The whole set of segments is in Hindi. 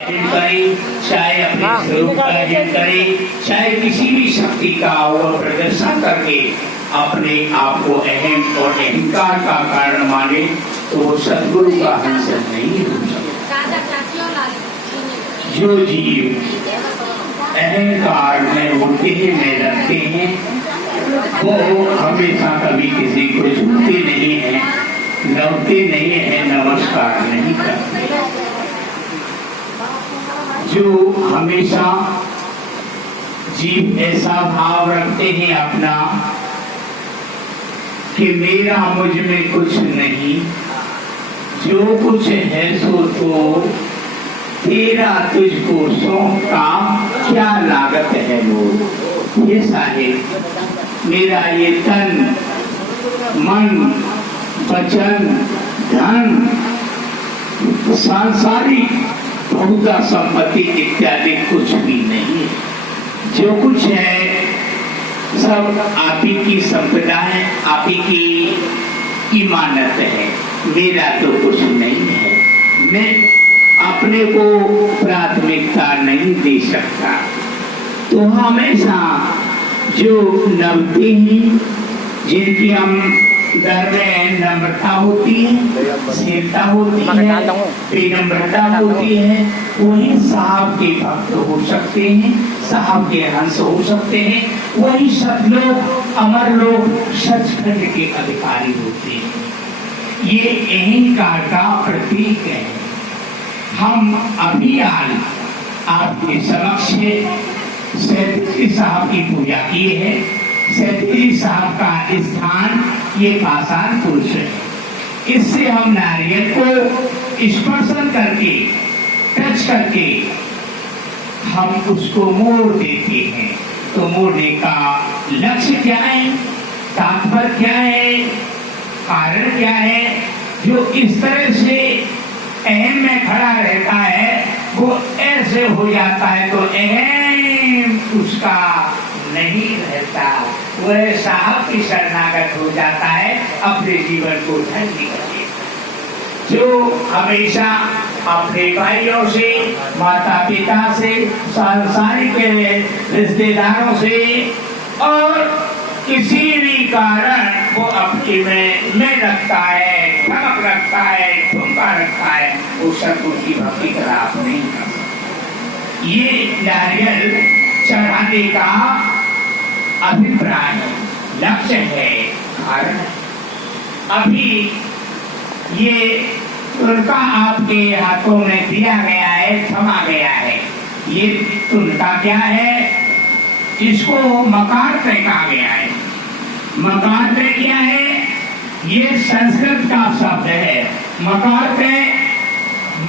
करे, चाहे अपने स्वरूप का अर्जन करे, चाहे किसी भी शक्ति का और प्रदर्शन करके अपने आप को अहम और अहंकार का कारण माने, तो वो सद्गुरु का अंश नहीं हो सकता। जो जीव अहंकार में उड़ते में रखते हैं, वो हमेशा कभी किसी को झुकते नहीं है, लौटते नहीं है, नमस्कार नहीं करते। जो हमेशा जीव ऐसा भाव रखते हैं अपना कि मेरा मुझ में कुछ नहीं, जो कुछ है सो तो तेरा तुझको सौंपता, क्या लागत है वो। ये साहिब मेरा ये तन मन वचन धन सांसारिक बहुधा संपत्ति इत्यादि कुछ भी नहीं है। जो कुछ है सब आप ही की संपदा है, आप ही की इमानत है, मेरा तो कुछ नहीं है। मैं अपने को प्राथमिकता नहीं दे सकता। तो हमेशा जो नवते हैं, जिनकी हम दर में नम्रता होती है, स्थिरता होती है, विनम्रता होती है, वही साहब के भक्त हो सकते हैं, साहब के हंस हो सकते हैं, वही सतलोक अमर लोग सचखंड के अधिकारी होते हैं। ये अहंकार का प्रतीक है। हम अभी आज आपके समक्ष सैयद साहब की पूजा की है। सैयद साहब का स्थान ये पाषाण पुरुष है। इससे हम नारियल को स्पर्शन करके टच करके हम उसको मोड़ देते हैं। तो मोड़ने का लक्ष्य क्या है, तात्पर्य क्या है, कारण क्या है? जो इस तरह से अहम में खड़ा रहता है वो ऐसे हो जाता है तो अहम उसका नहीं रहता, वह साहब की शरणागत हो जाता है, अपने जीवन को धन्य करके। जो हमेशा अपने भाइयों से, माता पिता से, सांसारिक रिश्तेदारों से और किसी भी कारण वो अपने में रखता है, ठमक रखता है, ठुमका रखता है, वो सद्गुरु की भक्ति का लाभ नहीं कर सकता। ये नारियल चढ़ाने का अभिप्राय लक्ष्य है, कारण अभी ये तुनका आपके हाथों में दिया गया है, थमा गया है। ये तुनका क्या है? इसको मकारत्रय कहा गया है। मकारत्रय क्या है? ये संस्कृत का शब्द है। मकारत्रय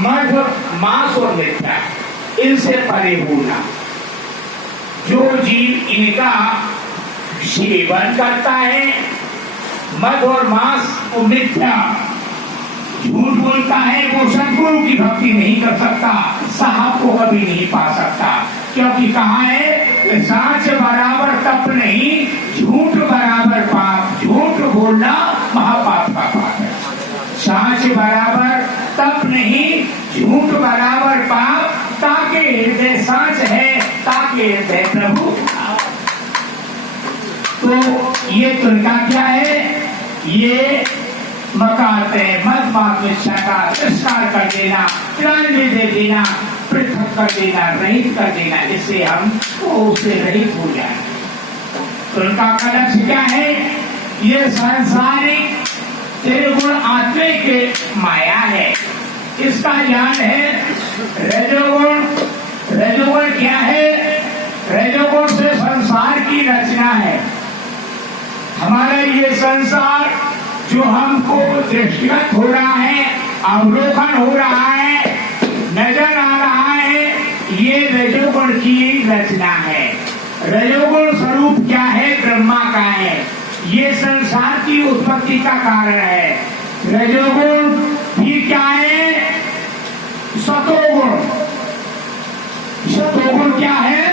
मध मांस और मिथ्या, इनसे परे होना। जो जीव इनका सेवन करता है, मद और मांस और मिथ्या झूठ बोलता है, वो सद्गुरु की भक्ति नहीं कर सकता, साहब को कभी नहीं पा सकता। क्योंकि कहा है साच बराबर तप नहीं, झूठ बराबर पाप। झूठ बोलना महापाप का पाप है। साच बराबर तप नहीं, झूठ बराबर पाप। ताके हृदय साच है, ताके हृदय प्रभु। तो ये तुनका क्या है? ये मकात है, मत बात में का तिरस्कार कर देना, प्राण दे देना, पृथक कर देना, रहित कर देना, जिससे हम उससे रहित हो जाए। तुनका का लक्ष्य क्या है? ये सांसारिक त्रिगुण आत्मिक माया है, इसका ज्ञान है। रजोगुण, रजोगुण क्या है? रजोगुण से संसार की रचना है। हमारा ये संसार जो हमको दृष्टिगत हो रहा है, अवलोकन हो रहा है, नजर आ रहा है, ये रजोगुण की रचना है। रजोगुण स्वरूप क्या है? ब्रह्मा का है। ये संसार की उत्पत्ति का कारण है। रजोगुण भी क्या है? सतोगुण। सतोगुण क्या है?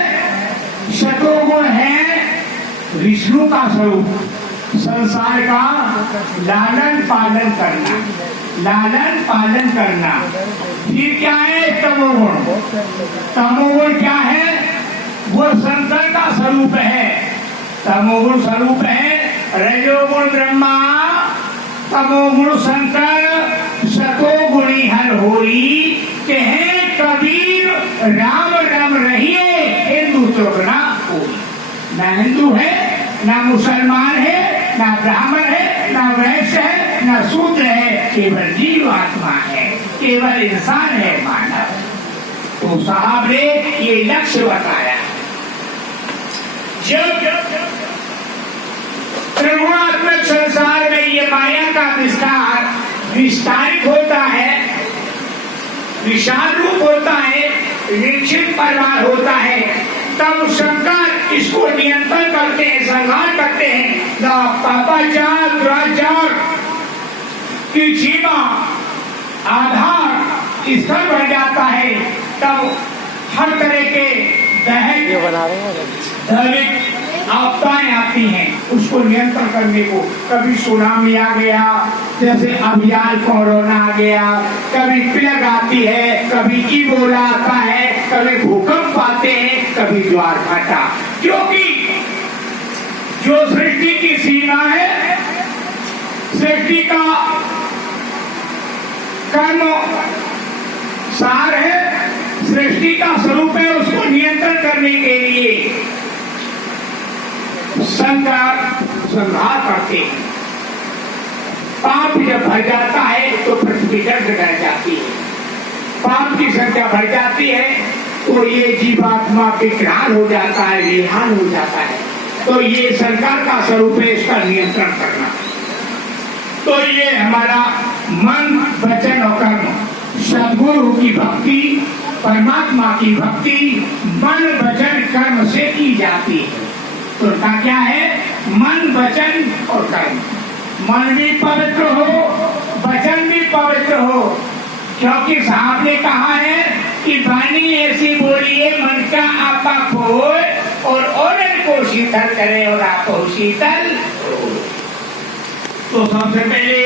सतोगुण है विष्णु का स्वरूप, संसार का लालन पालन करना। लालन पालन करना। फिर क्या है? तमोगुण। तमोगुण क्या है? वो शंकर का स्वरूप है। तमोगुण स्वरूप है। रजोगुण ब्रह्मा, तमोगुण शंकर, सतोगुणी हर होई। कहे कबीर राम राम रहिए, हिंदू तो ना कोई। ना हिंदू है, ना मुसलमान है, ना ब्राह्मण है, ना वैश्य है, ना शूद्र है, केवल जीव आत्मा है, केवल इंसान है, मानव। तो साहब ने ये लक्ष्य बताया। जब त्रिगुणात्मक संसार में ये माया का विस्तारित होता है, विशाल रूप होता है, निश्चित परिवार होता है, तब शंकर इसको नियंत्रण करते हैं, संहार करते हैं। पापाचार दुराचार की सीमा आधार स्तर बढ़ जाता है, तब हर तरह के दैविक आपदाएं आती हैं, उसको नियंत्रण करने को। कभी सुनामी आ गया, जैसे अभियान कोरोना आ गया, कभी प्लेग आती है, कभी इबोला आता है, कभी भूकंप आते हैं, कभी ज्वार भाटा। क्योंकि जो सृष्टि की सीमा है, सृष्टि का कर्म सार है, सृष्टि का स्वरूप है, उसको नियंत्रण करने के लिए शंकर संहार करते हैं। पाप जब बढ़ जाता है तो पृथ्वी दर्द कर जाती है, पाप की संख्या बढ़ जाती है तो ये जीवात्मा विकराल हो जाता है, विहान हो जाता है। तो ये शंकर का स्वरूप है, इसका नियंत्रण करना। तो ये हमारा मन वचन और कर्म, सद्गुरु की भक्ति, परमात्मा की भक्ति मन वचन कर्म से की जाती है। तो क्या है? मन वचन और कर्म। मन भी पवित्र हो, वचन भी पवित्र हो, क्योंकि साहब ने कहा है कि वाणी ऐसी बोलिए मन का आपा खोए और औरत को शीतल करे और आप शीतल। तो सबसे पहले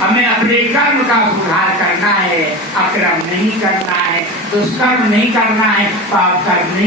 हमें अपने कर्म का सुधार करना है, अक्रम नहीं करना है, दुष्कर्म नहीं करना है, पाप कर्म नहीं